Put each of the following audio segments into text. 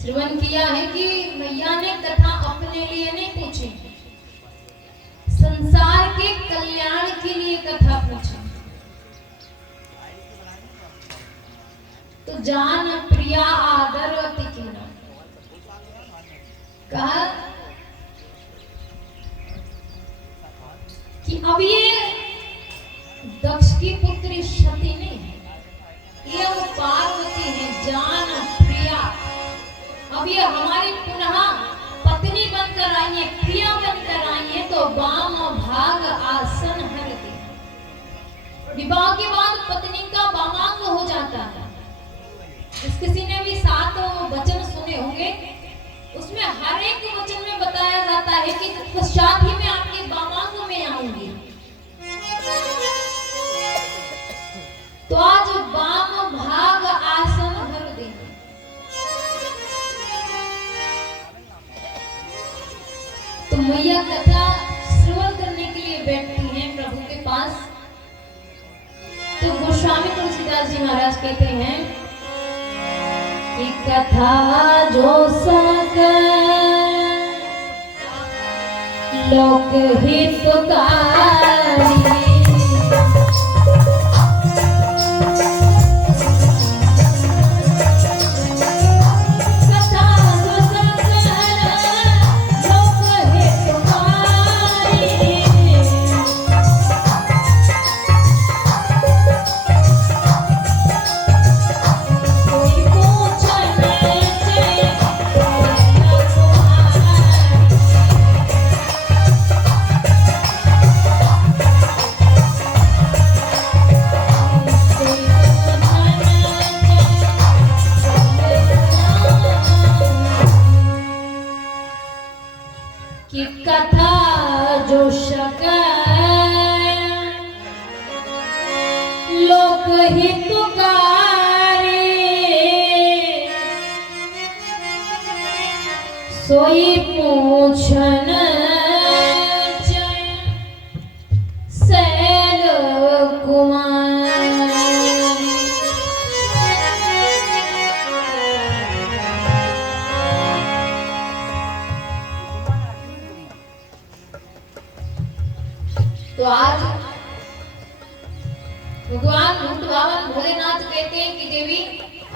श्रवण किया है कि मैया ने कथा अपने लिए नहीं पूछी, संसार के कल्याण के लिए कथा पूछी। तो जान प्रिया आदरवती की कहा कि अब ये दक्ष की पुत्री सती नहीं है, ये वो पार्वती है, जान प्रिया। अब ये हमारी पुनः पत्नी बनकर आई है, प्रिया बनकर आई है। तो वाम भाग आसन हर दे। विवाह के बाद पत्नी का वामांग हो जाता है। किसी ने भी 7 वचन सुने होंगे, उसमें हर एक वचन में बताया जाता है कि पश्चात ही मैं आपके वामांग में आऊंगी। तो आज वाम भाग आसन हर दे। तो मैया कथा श्रवण करने के लिए बैठती हैं प्रभु के पास। तो गोस्वामी तुलसीदास जी महाराज कहते हैं कि कथा जो सके लोक हितकारी, कि कथा जो सके लोक हितकारी, सोई पूछन सैल कुमार। तो आज भगवान भूतभावन भोलेनाथ कहते हैं कि देवी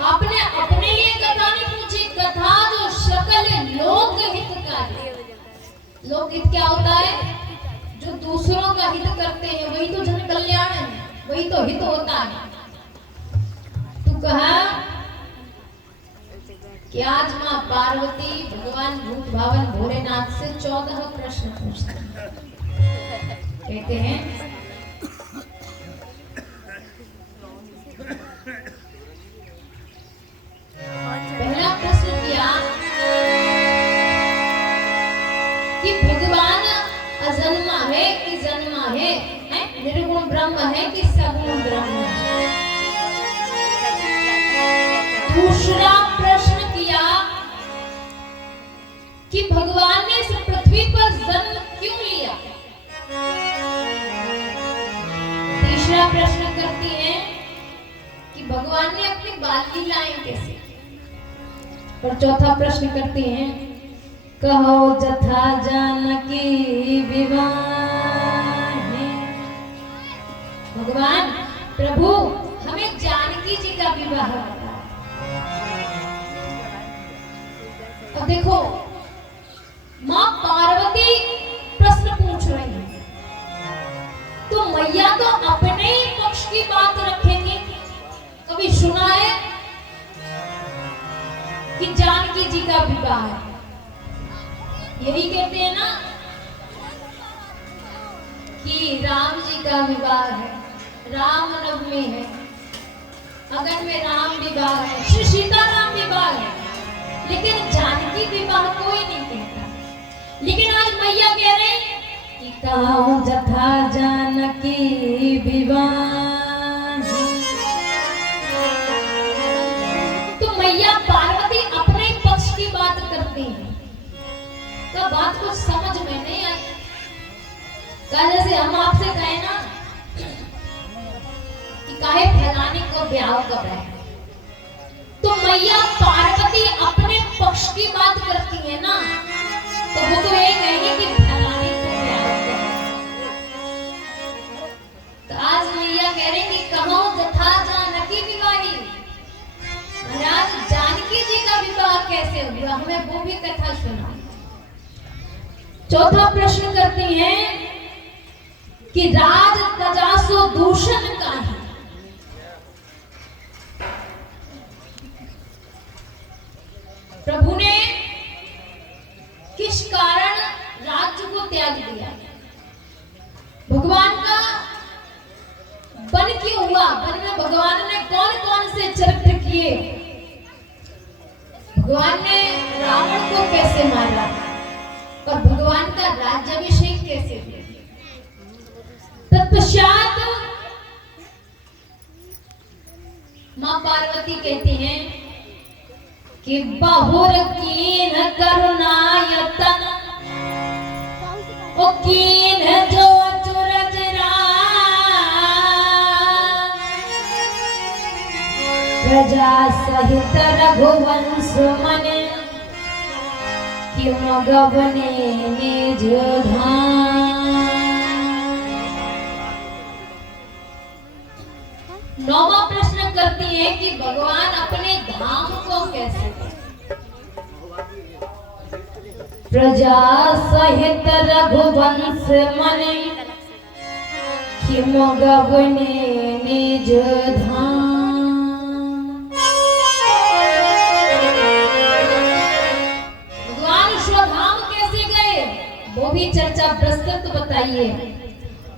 आपने अपने लिए कथा नहीं पूछी, कथा जो सकल लोक हितकारी। लोक हित क्या होता है? जो दूसरों का हित करते हैं, वही तो जन कल्याण है, वही तो हित होता है। तो कहा कि आज मां पार्वती भगवान भूतभावन भोलेनाथ से 14 प्रश्न पूछते हैं। कहते हैं पहला प्रश्न किया कि भगवान अजन्मा है कि जन्मा है? निर्गुण ब्रह्म है कि सगुण ब्रह्म है? दूसरा प्रश्न किया कि भगवान ने इस पृथ्वी पर जन्म क्यों लिया? तीसरा प्रश्न करती हैं कि भगवान ने अपनी बाल लीलाएं कैसे? और चौथा प्रश्न करती हैं कहो जथा जानकी विवाह। भगवान प्रभु हमें जानकी जी का विवाह बताओ। अब देखो मां पार्वती प्रश्न पूछ रही है, तो मैया तो अपने ही पक्ष की बात रखेंगी। कभी सुना है कि जानकी जी का विवाह है? यही कहते हैं ना कि राम जी का विवाह है, राम नवमी है, अगन में राम विवाह है, श्री सीताराम विवाह है, लेकिन जानकी विवाह कोई नहीं कहता। लेकिन आज मैया कह रहे हैं कि कहो जथा जानकी विवाह। तो मैया पार्वती अपने पक्ष की बात करती हैं। तो बात कुछ समझ में नहीं आई। जैसे हम आपसे कहें ना काहे फलाने को ब्याह कर रहे हैं। तो मैया पार्वती अपने पक्ष की बात करती है ना, तो वो तो ये कहेंगे कि फलाने को ब्याह कर रहे हैं। तो आज मैया कह रहे कि कहो जथा जानकी विवाही। महाराज जानकी जी का विवाह कैसे हुआ, हमें वो भी कथा सुना। चौथा प्रश्न करती हैं कि राज तजासो दूषण का है। प्रभु ने किस कारण राज्य को त्याग दिया? भगवान का वन क्यों हुआ? वन में भगवान ने कौन कौन से चरित्र किए? भगवान ने रावण को कैसे मारा और भगवान का राज्याभिषेक कैसे किया? तत्पश्चात मां पार्वती कहती हैं कि बहुर कीन करुणायतन ओ कीन जो चुरज प्रजा सहित रघुवंश मन क्यों गवने निज धाम। नौवां प्रश्न करती है कि भगवान अपने धाम को कैसे? प्रजा सहित रघुवंश मन क्यों गवने निज धाम। वो भी चर्चा प्रस्तुत बताइए।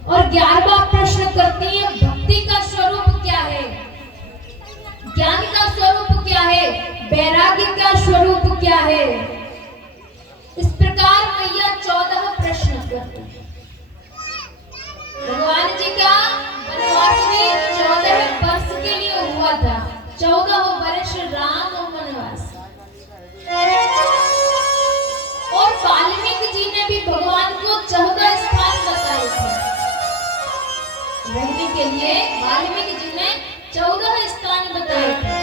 और 11वां प्रश्न करती है भक्ति का स्वरूप क्या है, ज्ञान का स्वरूप क्या है, वैराग्य का स्वरूप क्या है। इस प्रकार मैया 14 प्रश्न करती है। भगवान जी का वनवास भी 14 वर्ष के लिए हुआ था। 14 वर्ष राम वनवास। और वाल्मीकि जी ने भी भगवान को 14 स्थान बताए थे रहने के लिए। वाल्मीकि जी ने 14 स्थान बताए थे।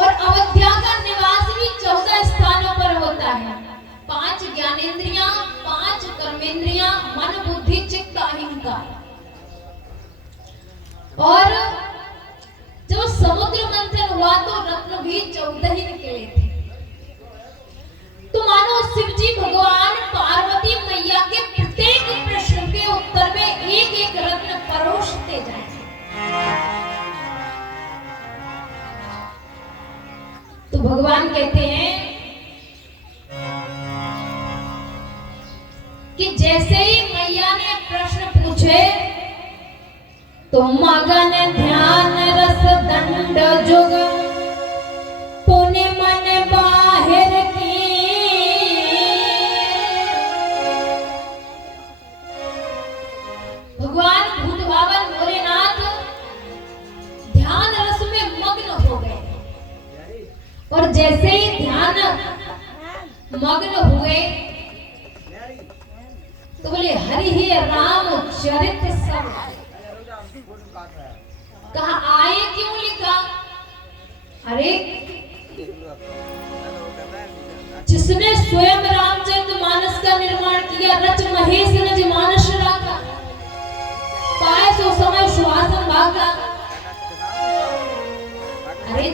और अयोध्या का निवास भी 14 स्थानों पर होता है। 5 ज्ञानेंद्रियां, 5 कर्मेंद्रियां, मन बुद्धि चित्त अहंकार। और जब समुद्र मंथन हुआ तो रत्न भी 14 ही निकले थे। तो मानो शिव जी भगवान पार्वती मैया के प्रत्येक प्रश्न के उत्तर में एक एक रत्न परोसते जाएंगे। तो भगवान कहते हैं कि जैसे ही मैया ने प्रश्न पूछे तो मगन ध्यान रस दंड जुग पुण्य मन बाहर की। भगवान भूत भावन भोलेनाथ ध्यान रस में मग्न हो गए। और जैसे ही ध्यान मग्न हुए तो बोले हरि ही राम चरित सब। कहा आए क्यों लिखा? अरे जिसने स्वयं रामचरितमानस का निर्माण किया, रच महेश रज मानस राखा, पाए सो समय सुहासन भागा। अरे